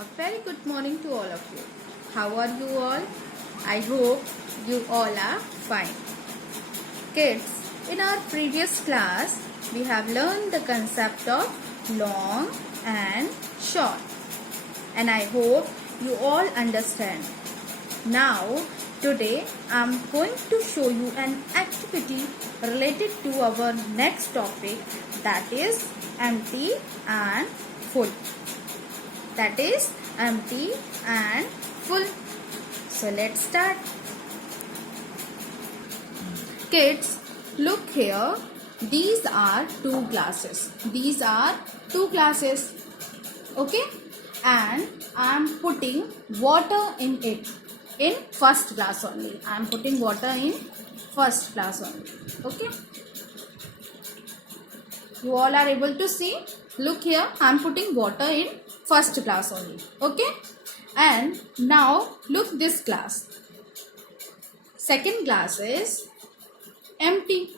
A very good morning to all of you. How are you all? I hope you all are fine. Kids, in our previous class, we have learned the concept of long and short. And I hope you all understand. Now, today I am going to show you an activity related to our next topic, that is empty and full. That is empty and full. So let's start. Kids, look here. These are two glasses. These are two glasses. Okay? And I am putting water in it. In first glass only. I am putting water in first glass only. Okay? You all are able to see? Look here. I am putting water in first glass only. Okay? And now look this glass. Second glass is empty.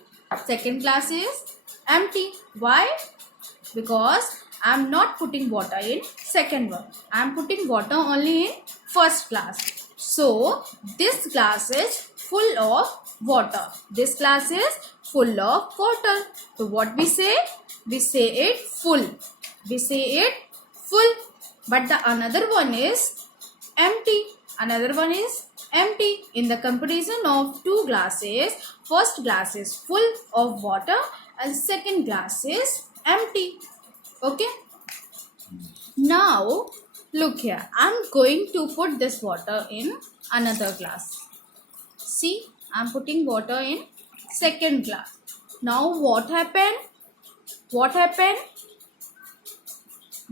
Second glass is empty. Why? Because I am not putting water in second one. I am putting water only in first glass. So this glass is full of water. This glass is full of water. So what we say? We say it full. We say it full. But the another one is empty. Another one is empty. In the comparison of two glasses, first glass is full of water and second glass is empty. Okay. Now look here. I am going to put this water in another glass. See, I am putting water in second glass. Now what happened? What happened?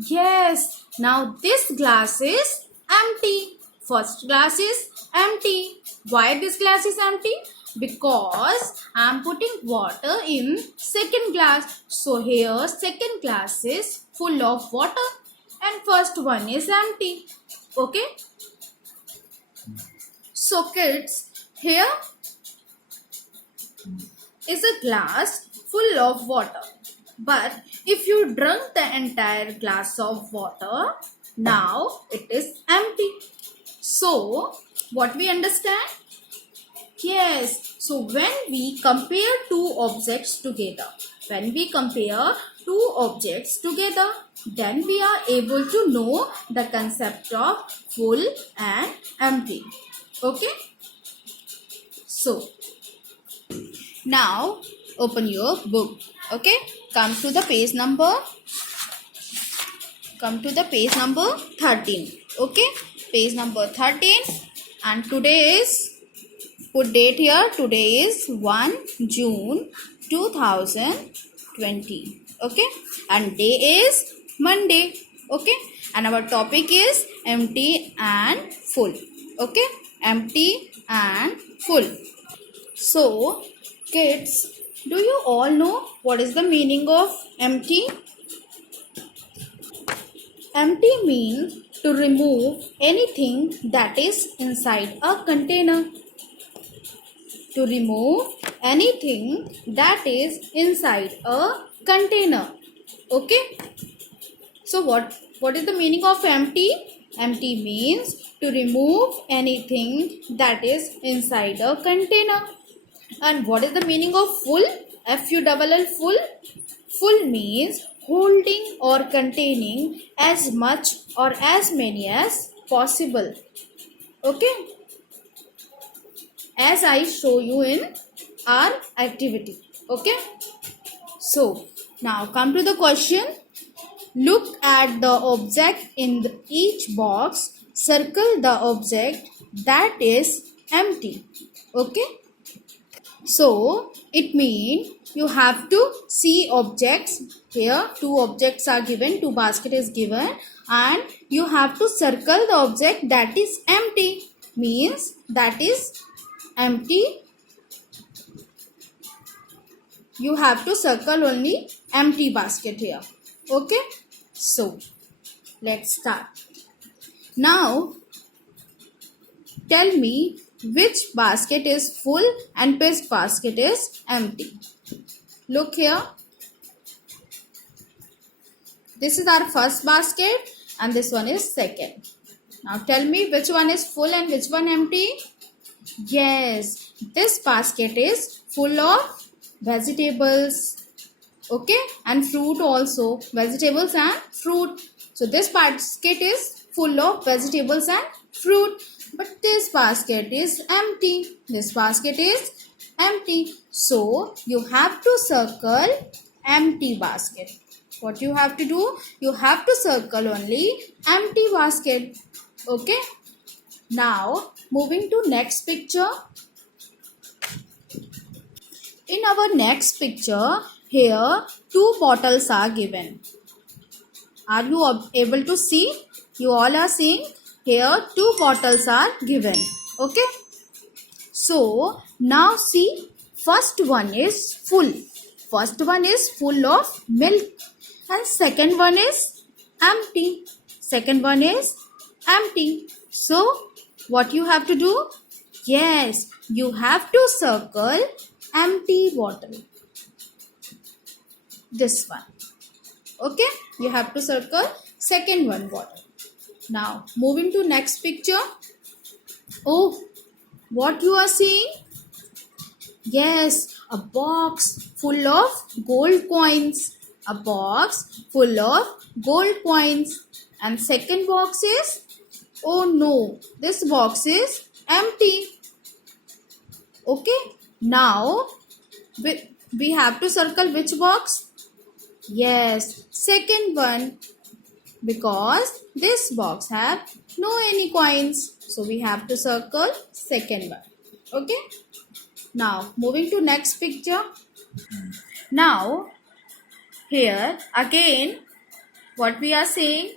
Yes, now this glass is empty. First glass is empty. Why this glass is empty? Because I am putting water in second glass. So here second glass is full of water and first one is empty. Okay. So kids, here is a glass full of water. But if you drink the entire glass of water, now it is empty. So, what we understand? Yes. So, when we compare two objects together, then we are able to know the concept of full and empty. Okay? So, now open your book. Okay? Come to the page number 13. Okay? Page number 13. And today is, put date here, today is 1 June 2020. Okay? And day is Monday. Okay? And our topic is empty and full. Okay? Empty and full. So, kids, do you all know what is the meaning of empty? Empty means to remove anything that is inside a container. To remove anything that is inside a container. Okay? So what is the meaning of empty? Empty means to remove anything that is inside a container. And what is the meaning of full? F-U-L-L, full? Full means holding or containing as much or as many as possible. Okay? As I show you in our activity. Okay? So, now come to the question. Look at the object in each box. Circle the object that is empty. Okay? So, it means you have to see objects. Here, two objects are given, two basket is given, and you have to circle the object that is empty. Means that is empty. You have to circle only empty basket here. Okay? So, let's start. Now, tell me which basket is full and which basket is empty. Look here. This is our first basket and this one is second. Now tell me which one is full and which one empty? Yes, this basket is full of vegetables, okay, and fruit also, vegetables and fruit. So this basket is full of vegetables and fruit, but this basket is empty. This basket is empty. So you have to circle empty basket. What you have to do? You have to circle only empty basket. Okay. Now moving to next picture. In our next picture, here two bottles are given. Are you able to see? You all are seeing here two bottles are given. Okay. So now see, first one is full. First one is full of milk and second one is empty. Second one is empty. So what you have to do? Yes, you have to circle empty bottle. This one. Okay, you have to circle second one bottle. Now moving to next picture. Oh, what you are seeing? Yes, a box full of gold coins. A box full of gold coins. And second box is, oh no, this box is empty. Okay, now we have to circle which box? Yes, second one, because this box have no any coins. So we have to circle second one. Okay. Now moving to next picture. Now here again what we are saying?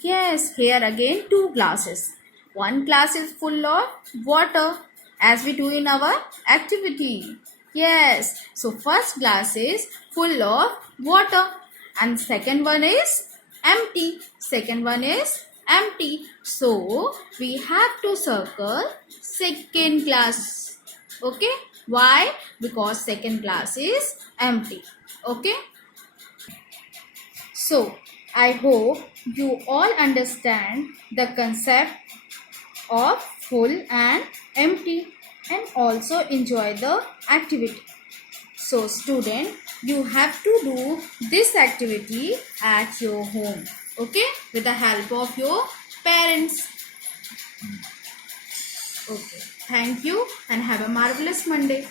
Yes, here again two glasses. One glass is full of water as we do in our activity. Yes, so first glass is full of water and second one is empty. Second one is empty. So we have to circle second glass. Okay, why? Because second glass is empty. Okay. So I hope you all understand the concept of full and empty and also enjoy the activity. So student, you have to do this activity at your home, okay, with the help of your parents. Okay, thank you and have a marvelous Monday.